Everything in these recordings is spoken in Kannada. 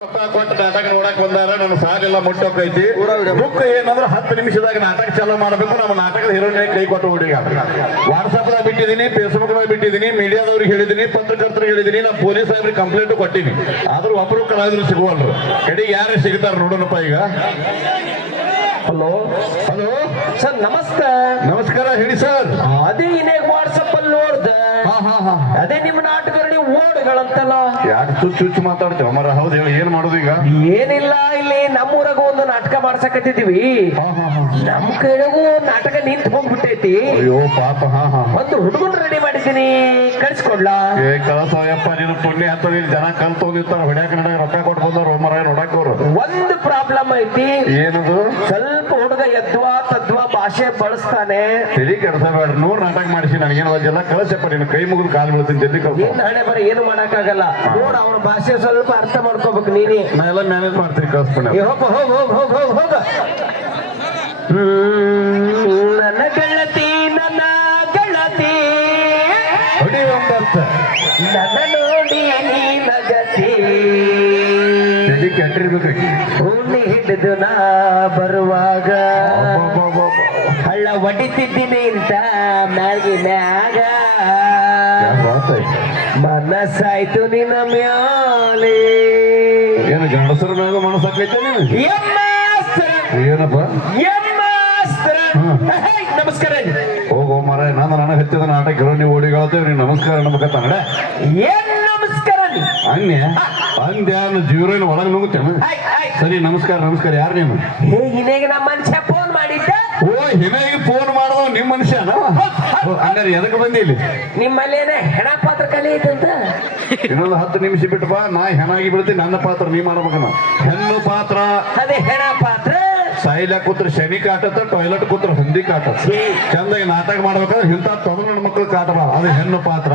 ಕೊಟ್ಟು ನಾಟಕ ನೋಡಕ್ ಬಂದಾರ ನನ್ನ ಸಾಗೆಲ್ಲ ಮುಟ್ಟೋಕೈತಿ ಬುಕ್ ಏನಂದ್ರೆ 10 ನಿಮಿಷದಾಗ ನಾಟಕ ಚಾಲೂ ಮಾಡಬೇಕು. ನಮ್ಮ ನಾಟಕದ ಹೀರೋಯಿನ್ ಕೈ ಕೊಟ್ಟು ಹುಡುಗ ವಾಟ್ಸಪ್ ದಾಗ ಬಿಟ್ಟಿದ್ದೀನಿ, ಫೇಸ್ಬುಕ್ ದಾಗ ಬಿಟ್ಟಿದ್ದೀನಿ, ಮೀಡಿಯಾದವ್ರಿಗೆ ಹೇಳಿದೀನಿ, ಪತ್ರಕರ್ತರಿಗೆ ಹೇಳಿದೀನಿ, ನಾ ಪೊಲೀಸ್ ಸಾಹೇಬ್ರಿಗೆ ಕಂಪ್ಲೇಂಟ್ ಕೊಟ್ಟಿನಿ. ಆದ್ರೂ ಒಬ್ಬರು ಕಲಾವಿದ್ರು ಸಿಗುವಲ್ರು. ಕಡೆಗೆ ಯಾರು ಸಿಗ್ತಾರ ನೋಡೋಣಪ್ಪ ಈಗ. ಹಲೋ ಹಲೋ ಸರ್ ನಮಸ್ತೆ. ನಮಸ್ಕಾರ, ಹೇಳಿ ಸರ್. ಅದೇ ಇನ್ನೇಗ ವಾಟ್ಸಪ್ ಅಲ್ಲಿ ನೋಡ್ದೆ. ಅದೇ ನಿಮ್ಮ ನಾಟಕದಲ್ಲಿ ಓಡುಗಳಂತಲ್ಲ. ಯಾಕೆ ಚುಚ್ಚು ಮಾತಾಡ್ತೇವೆ ಮರ? ಹೌದು ಹೇಳಿ, ಏನ್ ಮಾಡೋದು ಈಗ? ಏನಿಲ್ಲ, ಇಲ್ಲಿ ನಮ್ಮೂರಾಗ ಒಂದು ನಾಟಕ ಮಾಡ್ಸಕತ್ತಿದೀವಿ. ನಮ್ ಕಡೆಗೂ ನಾಟಕ ನಿಂತು ಹೋಗ್ಬಿಟ್ಟೈತಿ. ಅಯ್ಯೋ ಪಾಪ. ಒಂದು ಹುಡುಗನ್ ರೆಡಿ ಮಾಡಿದ್ದೀನಿ, ಕಳ್ಸಿಕೊಡ್ಲಾ? ಏ ಕಳಸಯ್ಯಪ್ಪ, ನೀನು ಪುಣ್ಯ ಅಂತ ಜನ ಕಲ್ತು ಹೋಗಿರ್ತಾರ, ಹೊಡ್ಯಾಕ ನಡ ರೊಕ್ಕ ಕೊಟ್ಟು ಬಂದವ್ರು ಮರ ನೋಡಕ್ ಅವ್ರು. ಒಂದು ಪ್ರಾಬ್ಲಮ್ ಐತಿ. ಏನದು? ಸ್ವಲ್ಪ ಹುಡುಗ ಎದ್ವಾ ತದ್ವಾ ಭಾಷೆ ಬಳಸ್ತಾನೆ. ತಿಳಿ ಕೆಲಸ ಬೇಡ, 100 ನಾಟಕ ಮಾಡಿಸಿ ನನಗೇನು ವಜ್ಜೆಲ್ಲ. ಕಳಸಪ್ಪ, ನೀನು ಕೈ ಮುಗಿದು ಕಾಲು ಬೀಳ್ತೀನಿ ಜಲ್ದಿ ಕಳ್ಸ. ಏನ್ ಹಣೆ ಬರ ಏನು ಮಾಡಕ್ಕಾಗಲ್ಲ. ನೋಡ ಅವ್ರ ಭಾಷೆ ಸ್ವಲ್ಪ ಅರ್ಥ ಮಾಡ್ಕೋಬೇಕು ನೀನೇ. ನಾ ಎಲ್ಲ ಮ್ಯಾನೇಜ್ ಮಾಡ್ತೀನಿ, ಕಳ್ಸ್ಬಿಡ. ಹೋಗ ಹೋಗ ಹೋಗ ಹೋಗ ಹೋಗ ಹೋಗ. ನನ್ನ ಗೆಳತಿ ನನ್ನ ಗೆಳತಿ ಹೊಡಿ ಒಂದರ್ಥ. ನನ್ನ ನೋಡಿ ನೀ ನಗತಿ. ತಿಳಿ ಕೆಟ್ಟಿರ್ಬೇಕು. ಹುಣ್ಣಿ ಹಿಡಿದು ನಾ ಬರುವಾಗ ಹಳ್ಳ ಹೊಡಿತಿದ್ದೀನಿ ಅಂತ ಮ್ಯಾಲ್ಗಿ ಮ್ಯಾಗ ಮನಸ್ಸಾಯ್ತು ನಿನ್ನ ಮ್ಯಾಲೆ. ಏನು ಗಂಡಸರ ಮ್ಯಾಗ ಮನಸ್ಸಾಕೈತೆ ನೀನು? ಏನಪ್ಪ? ನಮಸ್ಕಾರ. ಹೋಗೋ ಮರ, ನಾನು ನನಗೆ ಹಚ್ಚಿದ ನಾಟಕ ಹೇಳೋ, ನೀವು ಓಡಿಗಳತ್ತೇವೆ, ನೀನು ನಮಸ್ಕಾರ ನಮಗತ್ತ. ಏನ್ ನಮಸ್ಕಾರ? ಅನ್ಯ ಅಂದ್ಯಾನು ಜೀವನ ಒಳಗೆ ನುಗ್ಗುತ್ತೇನೆ. ಸರಿ, ನಮಸ್ಕಾರ ನಮಸ್ಕಾರ. ಯಾರು ನೀನು? ಇನ್ನೇಗ ನಮ್ಮ ಮನುಷ್ಯ ಫೋನ್ ಮಾಡಿದ್ದ. ಓ, ಹಿನಾಗಿ ಫೋನ್ ಮಾಡೋದು ನಿಮ್ಮ ಮನುಷ್ಯನ? ಹಂಗಾರೆ ಎದಕ್ಕೆ ಬಂದಿ ಇಲ್ಲಿ? ನಿಮ್ಮಲ್ಲೇನೆ ಹೆಣ ಪಾತ್ರ ಕಲೆ ಐತಂತ. ಇನ್ನೊಂದು 10 ನಿಮಿಷ ಬಿಟ್ಟು ಬಾ, ನಾ ಹೆಣಾಗಿ ಬೀಳ್ತೀನಿ. ನನ್ನ ಪಾತ್ರ ನೀ ಮಾಡ್ಬೇಕನ್ನ. ಹೆಣ್ಣು ಪಾತ್ರ ಅದೇ ಹೆಣ ಪಾತ್ರ. ಸಾಯಿಲ ಕೂತ್ರ ಶನಿ ಕಾಟತ್ತ, ಟಾಯ್ಲೆಟ್ ಕೂತ್ರ ಹಂದಿ ಕಾಟತ್ತ. ಚಂದಾಗಿ ನಾಟಕ ಮಾಡ್ಬೇಕಾದ್ರೆ ಇಂಥ ತೊದಲು ಮಕ್ಕಳು ಕಾಟಬಾರ, ಅದು ಹೆಣ್ಣು ಪಾತ್ರ.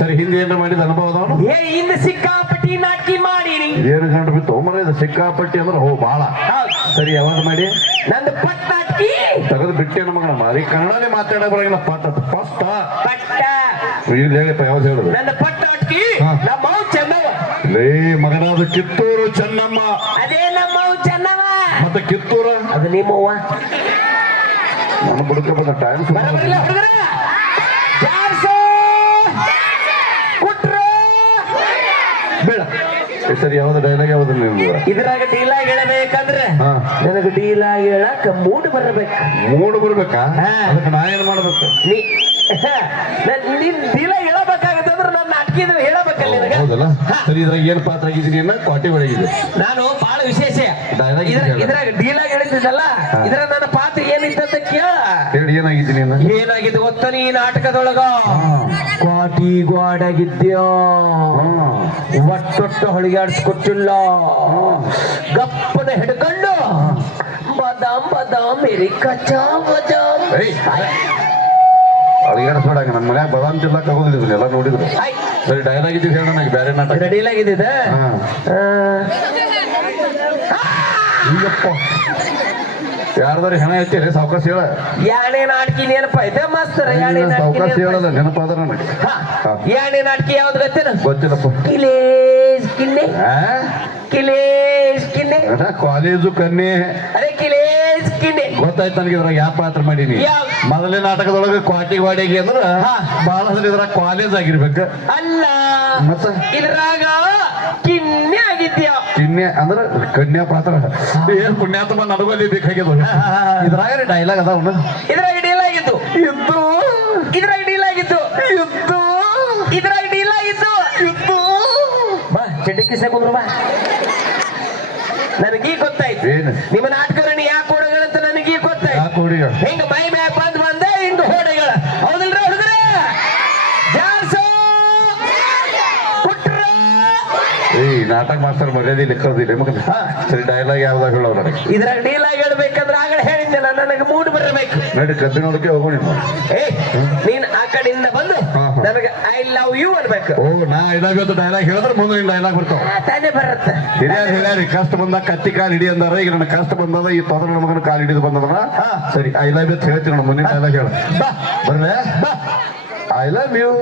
ಸರಿ, ಹಿಂದೆ ಏನಾರ ಮಾಡಿದ ಅನುಭವ ಅದಾವ? ಹಿಂದೆ ಸಿಕ್ಕಾಪಟ್ಟಿ ನಾಟಕಿ ಮಾಡೀನಿ. ಏನು ಗಂಟು ಬಿತ್ತು ಮರ, ಇದು ಸಿಕ್ಕಾಪಟ್ಟಿ ಅಂದ್ರೆ ಹೋ ಬಾಳ. ಸರಿ, ಯಾವಾಗ ಮಾಡಿ? ನಂದು ಪಟ್ ನಾಟಕಿ ತೆಗೆದು ಬಿಟ್ಟೆ ನಮಗ. ಮಾರಿ ಕನ್ನಡನೇ ಮಾತಾಡ ಬರಂಗಿಲ್ಲ. ಪಟ್ಟ ಫಸ್ಟ್ ಪಟ್ಟ ಈಗ ಹೇಳಿಪ್ಪ, ಯಾವ್ದು ಹೇಳುದು? ನನ್ನ ಪಟ್ ನಾಟಕಿ ನಮ್ಮ ಚೆನ್ನವ. ಲೇ ಮಗನಾದ ಕಿತ್ತೂರು ಚೆನ್ನಮ್ಮ. ಅದೇ ನಮ್ಮ ಚೆನ್ನವ. ಮತ್ತೆ ಕಿತ್ತೂರ ಅದು ನಿಮ್ಮವ್ವ. ನಾನು ಬುಡಕ ಬಂದ ಟೈಮ್ ಬರಬರಿಲ್ಲ ಹುಡುಗರ. ಬೇಡ. ಸರಿ, ಯಾವ್ದು ಡೈಲಾಗ್ ಯಾವ್ದು ನಿಮ್ದು? ಇದ್ರಾಗ ಡೀಲಾಗ್ ಹೇಳಬೇಕಂದ್ರೆ ನನಗೆ ಡೀಲಾಗ್ ಹೇಳಕ್ ಮೂಡ್ ಬರಬೇಕು. ಮೂಡ್ ಬರ್ಬೇಕಾ? ಅದಕ್ಕೆ ನಾ ಏನ್ ಮಾಡ್ಬೇಕು? ನಿನ್ ಡೀಲಾಗ್ ಹೇಳಬೇಕಾಗತ್ತಂದ್ರೆ ನನ್ನ ನಾಟಕಿದ ಹೇಳಬೇಕಲ್ಲ ನಿನಗೆ. ಹೌದಲ್ಲ? ಸರಿ, ಇದ್ರಾಗ ಏನ್ ಪಾತ್ರ ಆಗಿದ್ದೀನಿ? ಕ್ವಾಟಿ ಒಳಗಿದೆ. ನಾನು ಬಹಳ ವಿಶೇಷ. ಇದ್ರಾಗ ಡೀಲಾಗ್ ಹೇಳಿದ್ದಲ್ಲ, ಇದ್ರ ನನ್ನ ಪಾತ್ರ ಏನಿತ್ತಂತ ಕೇಳ. ಹೇಳಿ, ಏನಾಗಿದ್ದೀನಿ? ಏನಾಗಿದ್ದು ಗೊತ್ತ? ನೀ ನಾಟಕದೊಳಗ ಕ್ವಾಟಿ ಗೋಡಾಗಿದ್ಯೋ, ಒಟ್ಟೊಟ್ಟು ಹೊಳಿಗಾಡ್ಸ್ಕೊಟ್ಟಿಲ್ಲ, ಗಪ್ಪದ ಹಿಡ್ಕೊಂಡು ಬದಾಮ್ ಬದಾಮ್ ಮೇರಿ ಕಚ್ಚಾ ಬದಾಮ್. ಅಳಿಗಾಡಿಸ್ಬೇಡ, ನಮ್ಮ ಮನ್ಯಾಗ ಬದಾಮ್ ತಿನ್ನಕ್ ಆಗೋದಿಲ್ಲ, ಎಲ್ಲ ನೋಡಿದ್ರು. ಸರಿ, ಡೈಲಾಗ್ ಇದ್ದಿದ್ದು ಹೇಳ ನನಗೆ. ಬೇರೆ ನಾಟಕ ಡೀಲಾಗ್ ಇದ್ದಿದ್ದ ಈಗಪ್ಪ ಯಾರ್ದಾರ ಹೆಣ ಐತಿ ಸಾವಕಾಶ ಹೇಳ. ಯಾಣೆ ನಾಟಕಿ ನೆನಪ ಐತೆ ಮಾಸ್ತರ? ಯಾಣೆ ಸಾವಕಾಶ ಹೇಳಲ್ಲ, ನೆನಪಾದ್ರ ನನಗೆ. ಯಾಣೆ ನಾಟಕಿ ಯಾವ್ದು ಗೊತ್ತೇನ? ಗೊತ್ತಿಲ್ಲಪ್ಪ. ಕಿಲೇಶ್ ಕಿನ್ನೆ. ಕಿಲೇಶ್ ಕಿನ್ನೆ ಕಾಲೇಜು ಕನ್ಯೆ. ಅದೇ ಕಿಲೇಶ್ ಕಿನ್ನೆ. ಗೊತ್ತಾಯ್ತು ನನಗೆ. ಇದ್ರಾಗ ಯಾವ ಪಾತ್ರ ಮಾಡೀನಿ? ಮೊದಲನೇ ನಾಟಕದೊಳಗೆ ಕ್ವಾಟಿ ವಾಡಿಗೆ ಅಂದ್ರೆ ಬಹಳ ಇದ್ರಾಗ ಕಾಲೇಜ್ ಆಗಿರ್ಬೇಕು. ಅಲ್ಲ, ಮತ್ತ ಇದ್ರಾಗ ಕಿನ್ನೆ ಆಗಿದ್ಯಾ? ಕಿನ್ನೆ ಅಂದ್ರೆ ಕನ್ಯಾ ಪಾತ್ರ. ಏನ್ ಪುಣ್ಯಾತ್ಮ ನನಗಲ್ಲಿ ಬೇಕಾಗ್ಯದ. ಇದ್ರಾಗ ಡೈಲಾಗ್ ಅದಾವ. ಇದ್ರಾಗ ಡೀಲಾಗ್ ಇದ್ದು ಇದ್ದು, ಇದ್ರಾಗ ಡೀಲಾಗ್ ಇದ್ದು ಇದ್ದು, ಇದ್ರಾಗ ಡೀಲಾಗ್ ಇದ್ದು ಇದ್ದು. ಬಾ ಚಡ್ಡಿಕ್ಕೆ ಸೇಕೊಂಡ್ರು ಬಾ. ನನಗೀಗ ಗೊತ್ತಾಯ್ತು ಏನು ನಿಮ್ಮ ನಾಟಕರಣಿ ಯಾಕೆ ಓಡಗಳಂತ. ನನಗೀಗ ಗೊತ್ತಾಯ್ತು. ಯಾಕೆ ಹುಡುಗ ಹಿಂಗ ಮೈ ಮ್ಯಾಗ ಬಂದೆ ಹಿಂಗ ಹೋಡೆಗಳ. ಹೌದಿಲ್ರ ಹುಡುಗರ? ಜಾರ್ಸೋ ಕುಟ್ರ. ನಾಟಕ ಮಾಸ್ತರ್ ಮರ್ಯಾದೆ ಲೆಕ್ಕದಿಲ್ಲ ಮಗ. ಸರಿ, ಡೈಲಾಗ್ ಯಾವ್ದಾಗ ಹೇಳೋ ನನಗೆ? ಇದ್ರಾಗ ಡೀಲಾಗ್ ಹೇಳ್ಬೇಕಂದ್ರೆ ಆಗಲೇ ಹೇಳಿದ್ದೆಲ್ಲ, ನನಗೆ ಮೂಡ್ ಬರಬೇಕು. ನಡಿ ಕಬ್ಬಿನೋದಕ್ಕೆ ಹೋಗೋಣ. ನೀನ್ ಆ ಕಡೆಯಿಂದ ಬಂದು ನನಗೆ ಐ ಲವ್ ಯು ಅನ್ಬೇಕು. ಓ, ನಾ ಇದಾಗತ್ತು ಡೈಲಾಗ್ ಹೇಳಿದ್ರೆ ಮುಂದೆ ನಿನ್ ಡೈಲಾಗ್ ಬರ್ತಾವ. ತಾನೇ ಬರುತ್ತೆ. ಹಿರಿಯರು ಹೇಳ್ಯಾರಿ, ಕಷ್ಟ ಬಂದಾಗ ಕತ್ತಿ ಕಾಲು ಹಿಡಿ ಅಂದಾರ. ಈಗ ನನ್ನ ಕಷ್ಟ ಬಂದದ, ಈ ತೊಂದ್ರೆ ನಮಗನ ಕಾಲು ಹಿಡಿದು ಬಂದದ. ಸರಿ, ಐ ಲವ್ ಯು ಹೇಳ್ತೀನಿ ನೋಡ. ಮುಂದಿನ ಡೈಲಾಗ್ ಹೇಳ. ಬರ್ರೆ, I love you.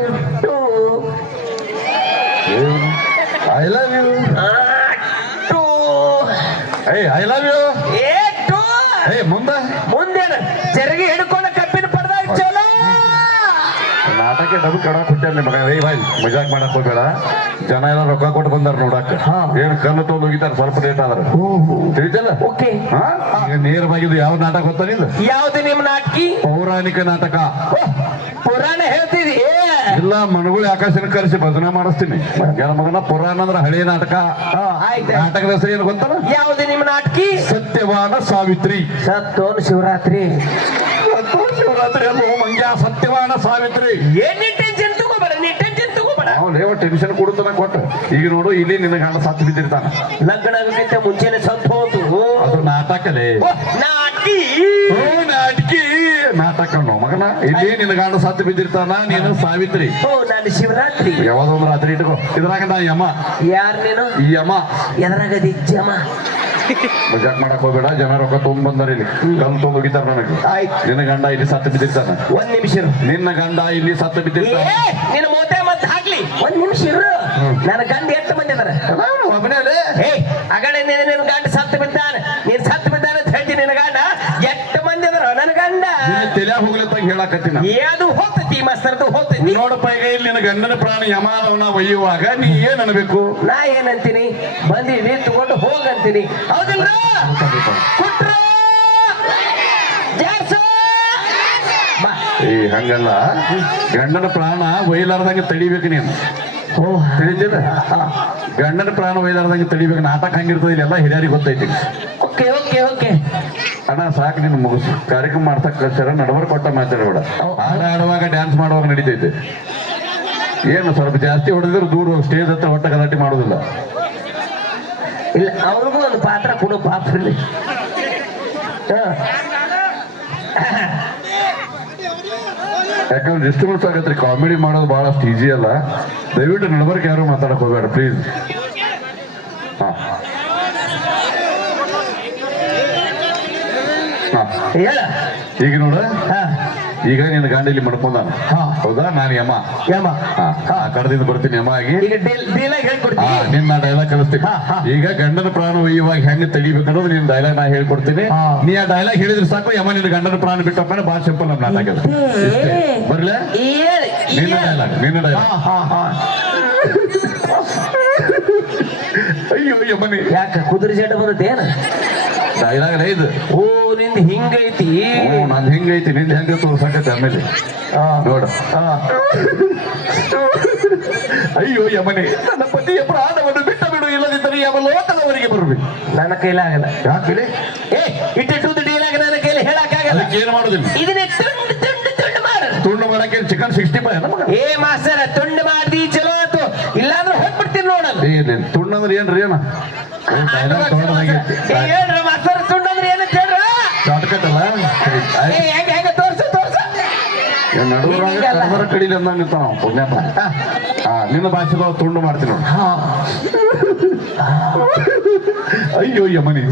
I love you. ಏಯ್ ಐ ಲವ್ ಯು ಏಟು ಏಯ್ ಮುಂದೇನು ಜರಗಿ ಹಿಡ್ಕೊಂಡ ಕಬ್ಬಿನ ಪಡ್ದಾಗ ಚಲೋ ನಾಟಕ ಡಬ್ಬು ಕಡಾಕ್ ಹುಟ್ಟ್ಯಾರ ಮಗ ಏಯ್ ಬಾಯ್ ಮಜಾಕ್ ಮಾಡಕ್ ಹೋಗ್ಬೇಡ ಜನ ಎಲ್ಲ ರೊಕ್ಕ ಕೊಟ್ಟು ಬಂದಾರ ನೋಡಾಕ ಏನ್ ಕಲ್ಲು ತೊಗೊಂಡು ಹೋಗಿತಾರ ಸ್ವಲ್ಪ ಲೇಟ್ ಆದ್ರ ತಿಳಿತಲ್ಲ ಓಕೆ ಈಗ ನೇರವಾಗಿದ್ದು ಯಾವ ನಾಟಕ ಗೊತ್ತಾ ನಿಂದು ಯಾವ್ದು ನಿಮ್ ನಾಟಕಿ ಪೌರಾಣಿಕ ನಾಟಕ ಪುರಾಣ ಹೇಳ್ತಿದಿ ಇಲ್ಲ ಮನಗುಳಿ ಆಕಾಶನ ಕರೆಸಿ ಭಜನೆ ಮಾಡಿಸ್ತೀನಿ ಮಗನ ಪುರಾಣ ಅಂದ್ರೆ ಹಳೆ ನಾಟಕ ಆಯ್ತು ನಾಟಕದ ಹೆಸರು ಏನು ಗೊತ್ತಲ್ಲ ಯಾವ್ದು ನಿಮ್ ನಾಟಕಿ ಸತ್ಯವಾನ ಸಾವಿತ್ರಿ ಸತ್ತೋನ್ ಶಿವರಾತ್ರಿ ಶಿವರಾತ್ರಿ ಅಲ್ಲೋ ಮಂಗ್ಯ ಸತ್ಯವಾನ ಸಾವಿತ್ರಿ ಏನ್ ಟೆನ್ಷನ್ ತಗೋಬೇಡ ನೀ ಟೆನ್ಷನ್ ತಗೋಬೇಡ ಅವನೇವ ಟೆನ್ಷನ್ ಕೊಡುತ್ತಾನ ಕೊಟ್ಟ ಈಗ ನೋಡು ಇಲ್ಲಿ ನಿನ್ನ ಗಂಡ ಸತ್ತು ಬಿದ್ದಿರ್ತಾನ ಲಗ್ನ ಆಗಕ್ಕಿಂತ ಮುಂಚೆನೆ ಸತ್ತು ಹೋತು ಅದು ನಾಟಕಲೇ ನಾಟಕಿ ನಾಟಕಿ ನಾಟಕ ಮಗನ ಇಲ್ಲಿ ನಿನ್ನ ಗಂಡ ಸತ್ತು ಬಿದ್ದಿರ್ತಾನ ನೀನು ಸಾವಿತ್ರಿ ಓ ನಾನು ಶಿವರಾತ್ರಿ ಯಾವ್ದೊಂದು ರಾತ್ರಿ ಇಟ್ಕೋ ಇದ್ರಾಗ ನಾ ಯಮ ಯಾರ್ ನೀನು ಈ ಯಮ ಎದ್ರಾಗದಿ ಜಮ ಮಜಾಕ್ ಮಾಡಕ್ ಹೋಗ್ಬೇಡ ಜನ ರೊಕ್ಕ ತೊಗೊಂಡ್ ಬಂದಾರ ಇಲ್ಲಿ ಕಲ್ಲು ತೊಗೊಂಡ್ ಹೋಗಿತಾರ ನನಗೆ ಆಯ್ತು ನಿನ್ನ ಗಂಡ ಇಲ್ಲಿ ಸತ್ತು ಬಿದ್ದಿರ್ತಾನ ಒಂದ್ ನಿಮಿಷ ಇರು. ನಿನ್ನ ಗಂಡ ಇಲ್ಲಿ ಸತ್ತು ಬಿದ್ದಿರ್ತಾನ ನಿನ್ನ ಮೋತೆ ಮತ್ತೆ ಹಾಕ್ಲಿ ಒಂದ್ ನಿಮಿಷ ಇರು ನನ್ನ ಗಂಡ ಎಷ್ಟು ಮಂದಿ ಅದಾರ ಒಬ್ಬನೇ ಏ ಅಗಡೆ ನಿನ್ನ ಗಂಡ ಸತ್ತು ಬಿದ್ದಾನ ನೀನ್ ಸತ್ತು ಬಿದ್ದಾನ ಅಂತ ಹೇಳ್ತೀನಿ ನಿನ್ನ ಗಂಡ ಎಷ್ಟು ಮಂದಿ ಅದಾರ ನನ್ನ ಗಂಡ ತಲೆ ಹೋಗ್ಲತ್ತಾಗ ಹೇಳಕತ್ತೀನಿ ಅದು ಹೋಗ್ತೈತಿ ಮಸ್ತರ್ದು ಹೋಗ್ತೈತಿ ನೋಡಪ್ಪ ಈಗ ಇಲ್ಲಿ ನಿನ್ನ ಗಂಡನ ಪ್ರಾಣ ಯಮಾನವನ್ನ ಒಯ್ಯುವಾಗ ನೀ ಏನ್ ಅನ್ಬೇಕು ನಾ ಏನಂತೀನಿ ಬಂದಿವಿ ತಗೊಂಡು ಹೋಗಂತೀನಿ ಹೌದಿಲ್ರ ಕುಟ್ರ ಬಾ ಏ ಹಂಗಲ್ಲ ಗಂಡನ ಪ್ರಾಣ ಒಯ್ಲಾರ್ದಂಗೆ ತಡಿಬೇಕು ನೀನು ತಿಳಿದಿಲ್ಲ ಗಂಡನ ಪ್ರಾಣ ಒಯ್ಲಾರ್ದಂಗೆ ತಡಿಬೇಕು ನಾಟಕ ಹಂಗಿರ್ತದೆ ಇಲ್ಲೆಲ್ಲ ಹಿರಿಯರಿಗೆ ಗೊತ್ತೈತಿ ಓಕೆ ಓಕೆ ಓಕೆ ಅಣ್ಣ ಸಾಕು ನೀನು ಮುಗಿಸು ಕಾರ್ಯಕ್ರಮ ಮಾಡ್ತಕ್ಕ ಕಳ್ಸ್ಯಾರ ನಡವರ್ ಕೊಟ್ಟ ಮಾತಾಡಬೇಡ ಹಾಡ ಆಡುವಾಗ ಡ್ಯಾನ್ಸ್ ಮಾಡುವಾಗ ನಡೀತೈತೆ ಏನು ಸ್ವಲ್ಪ ಜಾಸ್ತಿ ಹೊಡೆದ್ರೆ ದೂರ ಹೋಗಿ ಸ್ಟೇಜ್ ಹತ್ರ ಒಟ್ಟ ಗಲಾಟೆ ಮಾಡೋದಿಲ್ಲ ಇಲ್ಲ ಅವ್ರಿಗೂ ಒಂದು ಪಾತ್ರ ಕೊಡು ಪಾಪ ಇಲ್ಲಿ ಯಾಕಂದ್ರೆ ಡಿಸ್ಟರ್ಬೆನ್ಸ್ ಆಗತ್ರಿ ಕಾಮಿಡಿ ಮಾಡೋದು ಬಹಳಷ್ಟು ಈಜಿ ಅಲ್ಲ ದಯವಿಟ್ಟು ನಡಬರ್ಕ್ ಯಾರು ಮಾತಾಡಕ್ ಹೋಗ್ಬೇಡ ಪ್ಲೀಸ್ ಹಾ ಹೇಳ ಈಗ ನೋಡ ಹಾ ಈಗ ನಿನ್ನ ಗಾಂಡಿ ಇಲ್ಲಿ ಮಡ್ಕೊಂಡಾನ ಹೌದಾ ನಾನು ಯಮ ಯಮ ಕಡದಿಂದ ಬರ್ತೀನಿ ಯಮ ಆಗಿ ಈಗ ಡೀಲಾಗಿ ಹೇಳ್ಕೊಡ್ತೀನಿ ನಿನ್ನ ಡೈಲಾಗ್ ಕಲಿಸ್ತೀನಿ ಈಗ ಗಂಡನ ಪ್ರಾಣ ಒಯ್ಯುವಾಗ ಹೆಂಗ್ ತೆಗಿಬೇಕನ್ನೋದು ನಿನ್ನ ಡೈಲಾಗ್ ನಾ ಹೇಳ್ಕೊಡ್ತೀನಿ ನೀ ಆ ಡೈಲಾಗ್ ಹೇಳಿದ್ರೆ ಸಾಕು ಯಮ ನಿನ್ನ ಗಂಡನ ಪ್ರಾಣ ಬಿಟ್ಟಪ್ಪ ಭಾಳ ಸಿಂಪಲ್ ನಮ್ ನಾಟಕ ಬರ್ಲೆ ನಿನ್ನ ಡೈಲಾಗ್ ಅಯ್ಯೋ ಯಮನಿ ಯಾಕ ಕುದುರೆ ಜಡ ಬರುತ್ತೇನ ಡೈಲಾಗ್ ಇದು ಓ ನಿಂದ ಹಿಂಗೈತಿ ನಂದು ಹೆಂಗೈತಿ ನಿಂದ ಹೆಂಗ ತೋರ್ಸಕತ್ತೆ ಆಮೇಲೆ ನೋಡ ಅಯ್ಯೋ ಯಮನೆ ನನ್ನ ಪತಿಯ ಪ್ರಾಣವನ್ನು ಬಿಟ್ಟ ಬಿಡು ಇಲ್ಲದಿದ್ದರೆ ಯಾವ ಲೋಕದವರಿಗೆ ಬರಬೇಕು ನನ್ನ ಕೈಲಾಗಲ್ಲ ಯಾಕೆ ಏ ಇಟ್ಟು ಡೀಲಾಗ ನನ್ನ ಕೈಲಿ ಹೇಳಕ್ಕಾಗಲ್ಲ ಏನ್ ಮಾಡೋದಿಲ್ಲ ಇದನ್ನೇ ತುಂಡು ತುಂಡು ತುಂಡು ಮಾಡು ತುಂಡು ಮಾಡಕ್ಕೆ ಚಿಕನ್ 65 ಏ ಮಾಸ್ತರ ತುಂಡು ಮಾಡ್ದಿ ಚಲೋ ಆತು ಇಲ್ಲಾಂದ್ರೆ ಹೋಗ್ಬಿಡ್ತೀನಿ ನೋಡಲ್ಲ ತುಂಡು ಅಂದ್ರೆ ಏನ್ರಿ ಏನ ಡೈಲಾಗ್ ತೊಗೊಂಡಾಗೈತಿ ಹೇಳ್ರ ಮಾಸ್ತರ ತುಂಡು ಅಂದ್ರೆ ಏನಂತ ಹೇಳ್ರ ಶಾರ್ಟ್ಕಟ್ ಅಲ್ಲ ಹೆಂಗ ಹೆಂಗ ತೋರ್ಸು ತೋರ್ಸು ನಡುವರಾಗ ಕರ್ಮರ ಕಡಿಲಿ ಅಂದಂಗ ನಿಂತ ನಾವು ಪುಣ್ಯಪ್ಪ ನಿನ್ನ ಭಾಷೆದ ತುಂಡು ಮಾಡ್ತೀನಿ ನೋಡಿ ಅಯ್ಯೋ ಯಮನಿ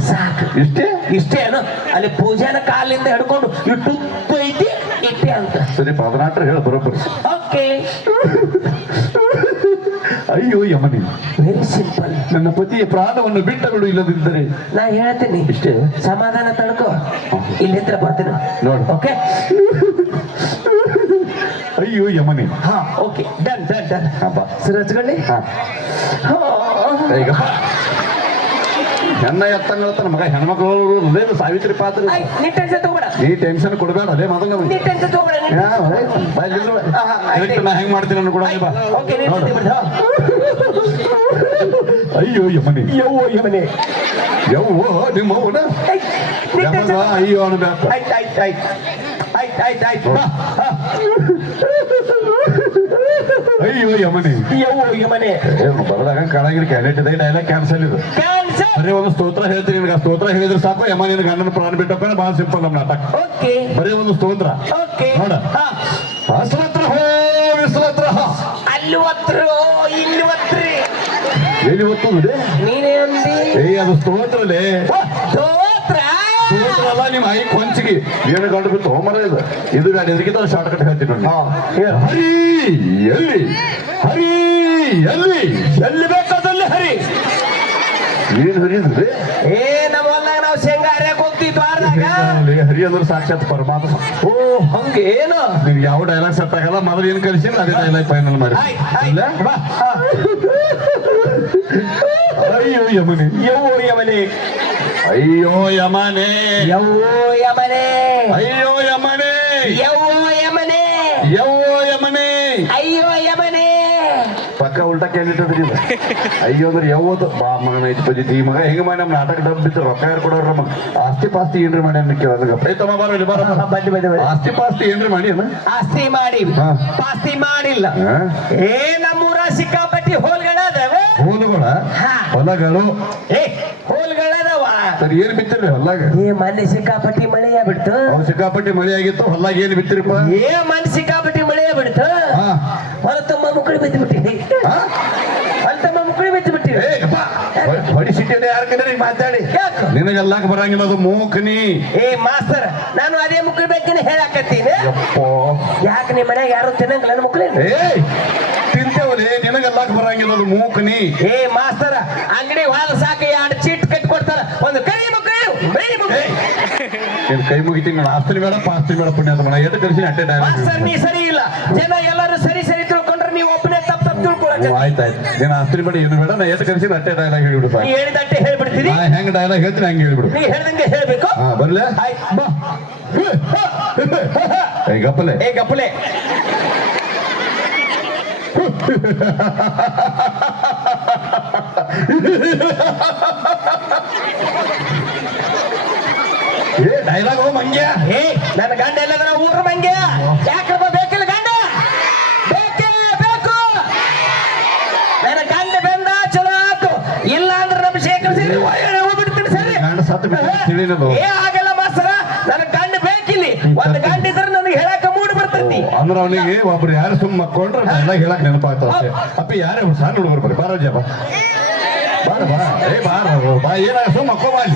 ಇಷ್ಟೇ ಇಷ್ಟೇ ಏನು ಅಲ್ಲಿ ಪೂಜಾನ ಕಾಲಿಂದ ಹಿಡ್ಕೊಂಡು ಇಟ್ಟು ಐತಿ ಇಟ್ಟೆ ಅಂತ ಸರಿ 14 ಹೇಳ ಬರೋಬ್ಬರಿ ಓಕೆ ಅಯ್ಯೋ ಯಮನಿ ವೆರಿ ಸಿಂಪಲ್ ನನ್ನ ಪತಿಯ ಪ್ರಾಣವನ್ನು ಬಿಟ್ಟ ಬಿಡು ಇಲ್ಲದಿದ್ದರೆ ನಾ ಹೇಳ್ತೀನಿ ಇಷ್ಟೇ ಸಮಾಧಾನ ತಡ್ಕೋ ಇಲ್ಲಿಂದ ಬರ್ತೀನಿ ನೋಡು ಓಕೆ ಅಯ್ಯೋ ಯಮನಿ ಹಾ okay done done done sir ಹಚ್ಕೊಳ್ಳಿ ಈಗ ಹೆಣ್ಣ ಎತ್ತಂಗ ಮಗ ಹೆಣ್ಮಕ್ಳು ಸಾವಿತ್ರಿ ಪಾತ್ರ ನೀ ಟೆನ್ಷನ್ ತಗೋಬೇಡ ನೀ ಟೆನ್ಷನ್ ಕೊಡಬೇಡ ಅದೇ ಮೊದಲ ನೀ ಟೆನ್ಷನ್ ತಗೋಬೇಡ ನಾ ಹೆಂಗ್ ಮಾಡ್ತೀನಿ ಅನ್ನು ಕೂಡ ಬಾ ಓಕೆ ನೀ ಅಯ್ಯೋ ಯಮನಿ ಯವ್ವೋ ಯಮನೆ ಯವ್ವೋ ನಿಮ್ಮ ಅವನ ಅಯ್ಯೋ ಅನ್ಬೇಕು ಆಯ್ತು ಆಯ್ತು ಆಯ್ತು ಆಯ್ತು ಆಯ್ತು ಆಯ್ತು ಅಯ್ಯೋ ಯಮನಿ ಯವ್ವೋ ಯಮನೆ ಬರದಾಗ ಕಾಳಗಿರಿ ಕ್ಯಾಂಡಿಡೇಟ್ ಇದೆ ಡೈಲಾಗ್ ಕ್ಯಾನ್ಸಲ್ ಇದು ಕ್ಯಾನ್ಸಲ್ ಬರೀ ಒಂದು ಸ್ತೋತ್ರ ಹೇಳ್ತೀನಿ ನಿನಗೆ ಸ್ತೋತ್ರ ಹೇಳಿದ್ರೆ ಸಾಕು ಯಮ ನಿನ್ನ ಗಂಡನ ಪ್ರಾಣ ಬಿಟ್ಟಪ್ಪ ಬಹಳ ಸಿಂಪಲ್ ನಮ್ಮ ನಾಟಕ ಓಕೆ ಬರೀ ಒಂದು ಸ್ತೋತ್ರ ಓಕೆ ನೋಡ ಹಸ್ಲತ್ರ ಹೋ ವಿಸ್ಲತ್ರ ಅಲ್ಲಿ ಒತ್ರು ಇಲ್ಲಿ ಒತ್ರಿ ಎಲ್ಲಿ ಒತ್ತುವುದೇ ನೀನೇ ಅಂದಿ ಅದು ಸ್ತೋತ್ರಲೇ ಸ್ತೋತ್ರ ಸ್ತೋತ್ರ ಅಲ್ಲ ನಿಮ್ಮ ಐ ಕೊಂಚಿಗೆ ಏನು ಗಂಡು ಬಿತ್ತು ಹೋಮರ ಇದು ಬೇಡ ಇದಕ್ಕಿಂತ ಶಾರ್ಟ್ ಕಟ್ ಹೇಳ್ತೀನಿ ನೋಡಿ ಹರಿ ಎಲ್ಲಿ ಹರಿ ಎಲ್ಲಿ ಎಲ್ಲಿ ಬೇಕಾದಲ್ಲಿ ಹರಿ ಏನ್ ಹರಿದ್ರಿ ಏ ನಮ್ಮ ನಾವು ಶೇಂಗಾ ಹರಿಯಕ್ ಹೋಗ್ತಿದ್ವಿ ದ್ವಾರದಾಗ. ಹರಿ ಅಂದ್ರೆ ಸಾಕ್ಷಾತ್ ಪರಮಾತ್ಮ. ಓ ಹಂಗೇನು? ನಿಮ್ಗೆ ಯಾವ ಡೈಲಾಗ್ ಸೆಟ್ ಆಗಲ್ಲ, ಮೊದಲು ಏನ್ ಕಲಿಸಿದ್ರೆ ಅದೇ ಡೈಲಾಗ್ ಫೈನಲ್ ಮಾಡಿ. ಇಲ್ಲ? ಅಯ್ಯೋ ಯಮನೆ, ಯವ್ವೋ ಯಮನೆ, ಅಯ್ಯೋ ಯಮನೆ, ಯವ್ವೋ ಯಮನೆ, ಅಯ್ಯೋ ಯಮನೆ, ಯವ್ವೋ ಯಮನೆ, ಯವ್ವೋ ಯಮನೆ. ಅಯ್ಯೋ ಯಮನೆ. ಪಕ್ಕ ಉಲ್ಟಾ ಕೇಳಿಟ್ಟದ್ರಿ ಇದು. ಅಯ್ಯೋ ಅಂದ್ರೆ ಯಾವತ್ತು ಬಾ ಮಗನ ಐತಿ ಪಜಿತಿ ಈ ಮಗ ಹೆಂಗ ಮಾಡಿ ನಮ್ಮ ನಾಟಕ ಡಬ್ ಬಿತ್ತು ರೊಕ್ಕ ಯಾರು ಕೊಡೋರು ನಮಗ್ ಆಸ್ತಿ ಪಾಸ್ತಿ ಏನ್ರಿ ಮಾಡಿ ಅನ್ನ ಕೇಳಿದಾಗ ತಮ್ಮ ಬರೋಲ್ಲ ಬರ ಬಂದಿ ಬಂದಿ ಬಂದಿ. ಆಸ್ತಿ ಪಾಸ್ತಿ ಏನ್ರಿ ಮಾಡಿ ಅನ್ನ ಆಸ್ತಿ ಮಾಡಿ ಹಾ. ಪಾಸ್ತಿ ಮಾಡಿಲ್ಲ. ಏ ನಮ್ಮೂರ ಸಿಕ್ಕಾಪಟ್ಟಿ ಹೋಲ್ಗಳ ಅದಾವ. ಹೋಲುಗಳ ಹಾ. ಹೊಲಗಳು ಏ ಹೋಲ್ಗಳದವ. ಸರಿ ಏನ್ ಬಿತ್ತಿರಿ ಹೊಲ್ಲಾಗ? ಏ ಮೊನ್ನೆ ಸಿಕ್ಕಾಪಟ್ಟಿ ಮಳೆಯ ಬಿಡ್ತು. ಅವ್ ಸಿಕ್ಕಾಪಟ್ಟಿ ಮಳೆ ಆಗಿತ್ತು, ಹೊಲ್ಲಾಗ ಏನ್ ಬಿತ್ತಿರಿಪ್ಪ? ಏ ಮೊನ್ನೆ ಸಿಕ್ಕಾಪಟ್ಟಿ ಮಳೆಯ ಬಿಡ್ತು. ಹಾ. ಹೊಲ ತುಂಬ ಮುಕ್ಕಳಿ ಬಿದ್ದು ಬಿಟ್ಟಿವಿ. ಹಾ? ಹೊಲ ತುಂಬ ಮುಕ್ಕಳಿ ಬಿದ್ದು ಬಿಟ್ಟಿವಿ. ಏ ಗಪ್ಪ, ಹೊಡಿ ಸಿಟಿಯಲ್ಲಿ ಯಾರ ಕಡೆ ಮಾತಾಡಿ ಯಾಕೆ? ನಿನಗೆಲ್ಲಾಕ ಬರಂಗಿಲ್ಲ, ಅದು ಮೂಕನಿ. ಏ ಮಾಸ್ತರ್, ನಾನು ಅದೇ ಮುಕ್ಕಳಿ ಬೇಕೇನೆ ಹೇಳಾಕತ್ತೀನಿ. ಯಪ್ಪೋ, ಯಾಕೆ ನಿಮ್ಮ ಮನ್ಯಾಗ ಯಾರು ತಿನ್ನಂಗಿಲ್ಲ ನನ್ನ ಮುಕ್ಕಳಿ? ಏ ತಿಂತೇವಲೇ, ನಿನಗೆಲ್ಲಾಕ ಬರಂಗಿಲ್ಲ, ಅದು ಮೂಕನಿ. ಏ ಮಾಸ್ತರ, ಅಂಗಡಿ ಹಾಲು ಸಾಕ ಎರಡು ಚೀಟ್ ಕಟ್ಟಿ ಕೊಡ್ತಾರ, ಒಂದು ಕರಿ ಮುಕ್ಕಳಿ ಬರೀ ಮುಕ್ಕಳಿ. ನೀನ್ ಕೈ ಮುಗಿತೀನಿ, ನಾನು ಆಸ್ತಿ ಬೇಡ ಪಾಸ್ತಿ ಬೇಡ ಪುಣ್ಯ ಅಂತ ಎಷ್ಟು ಕಳಿಸಿ ಅಟ್ಟೆ ಮಾಸ್ತರ್ ನೀ ಸರಿ ಇಲ್ಲ. ಜನ ಎಲ್ಲರೂ ಸರಿ ಸರಿ ತಿಳ್ಕೊಂಡ್ರೆ ನೀವು ಒಬ್ಬನೇ ತಪ್ಪು ತಪ್ಪು ತಿಳ್ಕೊಳಕ. ಆಯ್ತಾಯ್ತು, ನೀನು ಆಸ್ತಿ ಬೇಡ ಏನು ಬೇಡ, ನಾ ಎಷ್ಟು ಕಳಿಸಿ ಅಟ್ಟೆ ಡೈಲಾಗ್ ಹೇಳಿಬಿಡು. ನೀ ಹೇಳಿದಟ್ಟೆ ಹೇಳ್ಬಿಡ್ತೀರಿ. ನಾ ಹೆಂಗ್ ಡೈಲಾಗ್ ಹೇಳ್ತೀನಿ ಹಂಗೆ ಹೇಳ್ಬಿಡು. ನೀ ಹೇಳ್ದಂಗೆ ಹೇಳ್ಬೇಕು. ಹಾ ಬರ್ಲೆ ಆಯ್ತು. ಏ ಗಪ್ಪಲೆ, ಏ ಗಪ್ಪಲೆ. ಏ ಡೈಲಾಗ್ ಮಂಗ್ಯ. ಏ ನನ್ನ ಗಂಡ ಎಲ್ಲದ್ರ ಊರ ಮಂಗ್ಯ. ಯಾಕಪ್ಪ ಬೇಕಿಲ್ಲ ಗಂಡ? ಬೇಕಿಲ್ಲ ಬೇಕು. ನನ್ನ ಗಂಡ ಬೆಂದ ಚಲೋ ಆತು, ಇಲ್ಲ ಅಂದ್ರೆ ನಮ್ಮ ಶೇಖರ್ ಸೇರಿ ಹೋಗ್ಬಿಡ್ತೀನಿ ಸರಿ. ಗಂಡ ಸತ್ತು ತಿಳಿನದು. ಏ ಆಗಲ್ಲ ಮಾಸ್ತರ, ನನ್ನ ಗಂಡ ಬೇಕಿಲ್ಲಿ. ಒಂದು ಗಂಡ ಇದ್ರೆ ನನಗೆ ಹೇಳಕ ಮೂಡ್ ಬರ್ತೈತಿ. ಅಂದ್ರೆ ಅವನಿಗೆ ಒಬ್ರು ಯಾರು ಸುಮ್ಮ ಮಕ್ಕೊಂಡ್ರೆ ಡೈಲಾಗ್ ಹೇಳಕ್ ನೆನಪಾಗ್ತಾವ ಅಷ್ಟೇ. ಅಪ್ಪಿ ಯಾರೇ ಸಣ್ಣ ಹುಡುಗರು ಬರ್ರಿ, ಬಾರ ಜಪ ಬಾರ ಬಾ. ಏ ಬಾರ ಬಾ, ಏನ ಸುಮ್ಮ ಮಕ್ಕೋ ಬಾರಿ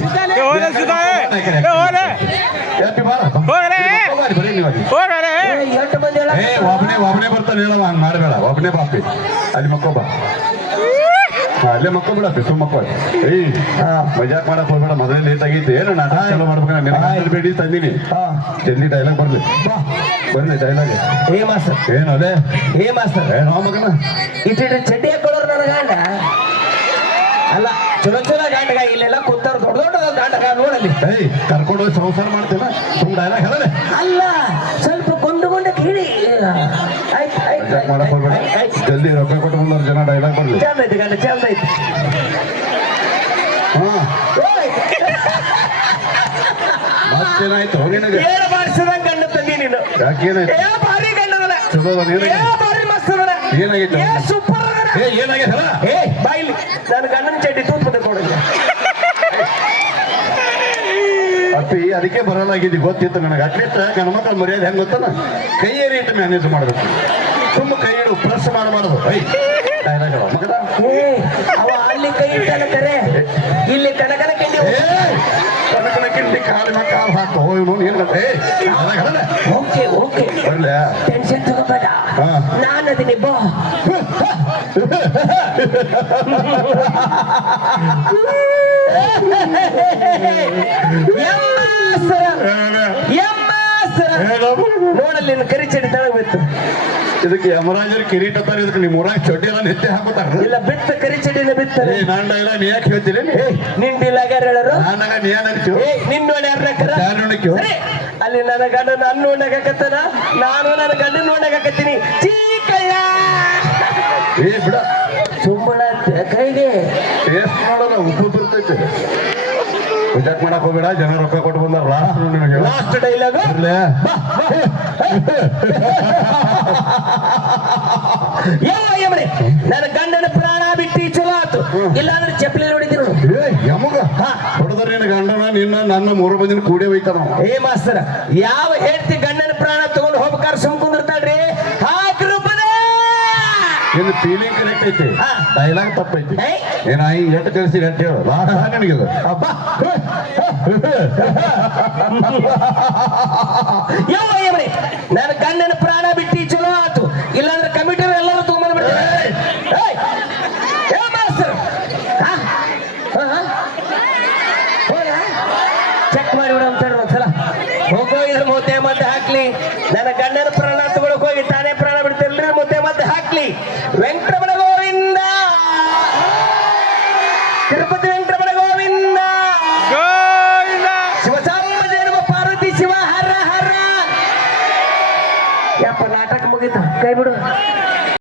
ಬರೀ ನೀವು ಎಷ್ಟು ಮಂದಿ ಹೇಳ? ಏ ಒಬ್ಬನೇ ಬರ್ತಾನೆ ಹೇಳವ, ಹಂಗ್ ಮಾಡಬೇಡ. ಒಬ್ಬನೇ ಬಾಪಿ ಅಲ್ಲಿ ಮಕ್ಕೋ ಬಾ, ಅಲ್ಲೇ ಮಕ್ಕೊಬಿಡಪ್ಪಿ ಸುಮ್ಮ ಮಕ್ಕೋ. ಏಯ್ ಮಜಾಕ್ ಮಾಡಕ್ ಹೋಗ್ಬೇಡ, ಮೊದಲೇ ಲೇಟ್ ಆಗಿತ್ತು. ಏನು ನಾಟಕ ಚಲೋ ಮಾಡ್ಬೇಕು, ಬೇಡಿ ತಂದಿನಿ. ಜಲ್ದಿ ಡೈಲಾಗ್ ಬರ್ಲಿ, ಬರ್ಲಿ ಡೈಲಾಗ್. ಏ ಮಾಸ್ತರ್, ಏನು ಅದೇ ಏ ಮಾಸ್ತರ್, ಏನೋ ಮಗನ ಇಟ್ಟಿಟ್ಟು ಚಡ್ಡಿ ಹಾಕೊಳ್ಳೋರು ನನ್ನ ಗಂಡ ಅಲ್ಲ. ಚಲೋ ಚಲೋ ಗಂಡಗ ಇಲ್ಲೆಲ್ಲ ಕೂತಾರ, ದೊಡ್ಡ ದೊಡ್ಡ ಗಂಡಗ ನೋಡಲಿ. ಏಯ್ ಕರ್ಕೊಂಡು ಹೋಗಿ ಸಂಸಾರ ಮಾಡ್ತೇನ, ಸುಮ್ ಡೈಲಾಗ್ ಹೇಳಲೆ. ಅಲ್ಲ ಸ್ವಲ್ಪ ಗೊಂಡ ಕೇಳಿ. ಆಯ್ತು ಮಜಾಕ್ ಮಾಡಕ್ ಹೋಗ್ಬೇಡ, ಜಲ್ದಿ ರೊಕ್ಕ ಕೊಟ್ಟು ಬಂದವ್ರ ಜನ ಡೈಲಾಗ್ ಬರ್ಲಿ. ಚಂದ ಐತಿ ಗಂಡ, ಚಂದ ಐತಿ. ಹಾ ಮತ್ತೇನಾಯ್ತು ನಿನಗೆ? ಏಳು ಬಾರಿಸದಂಗ ಗಂಡ ತಂದಿ ನೀನು. ಯಾಕೇನಾಯ್ತು? ಏ ಭಾರಿ ಗಂಡದನ, ಚಲೋ ಅದ ನೀನು? ಏ ಭಾರಿ ಮಸ್ತ್ ಅದನ, ಏನಾಗಿತ್ತು? ಏ ಸೂಪರ್ ಅದನ. ಏ ಏನಾಗಿದೆ? ಏ ಬಾಯಿಲಿ ನನ್ನ ಗಂಡನ ಚಡ್ಡಿ ತೂಪದ ಕೊಡಲ್ಲ. ಅಪ್ಪಿ ಅದಕ್ಕೆ ಬರಲಾಗಿದ್ದು ಗೊತ್ತಿತ್ತು ನನಗೆ. ಅಟ್ಲೀಸ್ಟ್ ಗಣಮಕ್ಕಳ ಮರ್ಯಾದೆ ಹೆಂಗ್ ಗೊತ್ತಲ್ಲ, ಕೈ ಏರಿ ಇಟ್ಟು ಮ್ಯಾನೇಜ್ ಮಾಡಬೇಕು. ಸುಮ್ಮ ಕೈ ಇಡು, ಪ್ರೆಸ್ ಮಾಡಬಾರದು. ಐ ಡೈಲಾಗ್ ಮಗದ. ಏ ಅವ ಅಲ್ಲಿ ಕೈ ಇಟ್ಟನ ಕರೆ, ಇಲ್ಲಿ ಕನಕನ ಕಿಂಡಿ. ಕನಕನ ಕಿಂಡಿ ಕಾಲು ಮೇಲೆ ಕಾಲು ಹಾಕು. ಏನು ಗೊತ್ತೇ? ಓಕೆ ಓಕೆ, ಬರ್ಲ ಟೆನ್ಷನ್ ತಗೋಬೇಡ, ನಾನು ಅದೀನಿ ಬಾ. ನೋಡಲ್ಲಿ ಕರಿ ಚಡಿ ತಳಗ್ ಬಿತ್ತು. ಇದಕ್ಕೆ ಯಮರಾಜರ ಕಿರೀಟ ತರ, ಇದಕ್ಕೆ ನಿಮ್ಮ ಊರಾಗ ಚಡ್ಡಿ ಎಲ್ಲ ನೆತ್ತಿ ಹಾಕುತ್ತಾರ. ಇಲ್ಲ ಬಿತ್ತ ಕರಿ ಚಡಿನ ಬಿತ್ತಾರೆ. ನಾನ್ ಡೈಲಾಗ್ ನೀ ಯಾಕೆ ಹೇಳ್ತೀರಿ? ನಿನ್ ಡಿಲಾಗ ಹೇಳರು ನಾನಾಗ ನೀ ಏನಾಗ್ತೀವಿ? ನಿನ್ ನೋಡಿ ಯಾರು ನೋಡಕ್ಕಿವ? ಅಲ್ಲಿ ನನ್ನ ಗಂಡ ನನ್ನ ನೋಡಕತ್ತನ, ನಾನು ನನ್ನ ಗಂಡ ನೋಡಕತ್ತೀನಿ. ಚೀಕಯ್ಯ ಏ ಬಿಡ, ಸುಮ್ಮಳ ಕೈಗೆ ಟೇಸ್ಟ್ ಮಾಡೋಣ, ಉಪ್ಪು ಬರ್ತೈತೆ. ಮಜಾಕ್ ಮಾಡಕ್ ಹೋಗ್ಬೇಡ, ಜನ ರೊಕ್ಕ ಕೊಟ್ಟು ಬಂದಾರ. ಲಾಸ್ಟ್ ನಿನಗೆ ಲಾಸ್ಟ್ ಡೈಲಾಗ್. ನನ್ನ ಗಂಡನ ಪ್ರಾಣ ಬಿಟ್ಟು ಚಲೋ ಆತು, ಇಲ್ಲಾಂದ್ರೆ ಚಪ್ಪಲಿ ನೋಡಿದ್ದೀನಿ ನೋಡು. ಯಮಗ ಹೊಡೆದ್ರೆ ನಿನ್ನ ಗಂಡನ ನಿನ್ನ ನನ್ನ ಮೂರು ಮಂದಿನ ಕೂಡಿ ಹೋಯ್ತಾನ. ಏ ಮಾಸ್ತರ, ಯಾವ ಹೇಳ್ತಿ ಗಂಡನ ಪ್ರಾಣ ತಗೊಂಡು ಹೋಗ್ಬೇಕಾರ ಸುಮ್ ಕುಂದಿರ್ತಾಳ್ರಿ. ಹಾಕ್ರು ನಿನ್ನ ಫೀಲಿಂಗ್ ಕರೆಕ್ಟ್ ಐತಿ, ಡೈಲಾಗ್ ತಪ್ಪೈತಿ. ಏಯ್ ಏನಾಯಿ ಎಟ್ಟು ಕಳಿಸಿ ಎಟ್ಟು ಹೇಳು ಲಾಸ್ಟ್ ನನಗಿದು. ನನ್ನ ಗಂಡನ ಪ್ರಾಣ ಬಿಟ್ಟು ಚಲೋ ಆತು, ಇಲ್ಲಾಂದ್ರೆ ಕಮಿಟರ್ ಎಲ್ಲರೂ ತಗೊಂಡ್ಬಂದ್ಬಿಡ್ತಾರೆ. ಅಣ್ಣನ ಪ್ರಾಣ ತಗೊಳಕ್ ಹೋಗಿ ತಾನೇ ಪ್ರಾಣ ಬಿಡ್ತಿರ್ಲಿ ಮುದ್ದೆ ಮತ್ತೆ ಹಾಕ್ಲಿ ವೆಂಕಟರಮಣ ಗೋವಿಂದ ತಿರುಪತಿ ವೆಂಕಟರಮಣ ಗೋವಿಂದ ಶಿವಸಾಂಬ ಜನ್ಮ ಪಾರ್ವತಿ ಶಿವ ಹರ ಹರ ಯಪ್ಪ ನಾಟಕ ಮುಗೀತು ಕೈ ಬಿಡು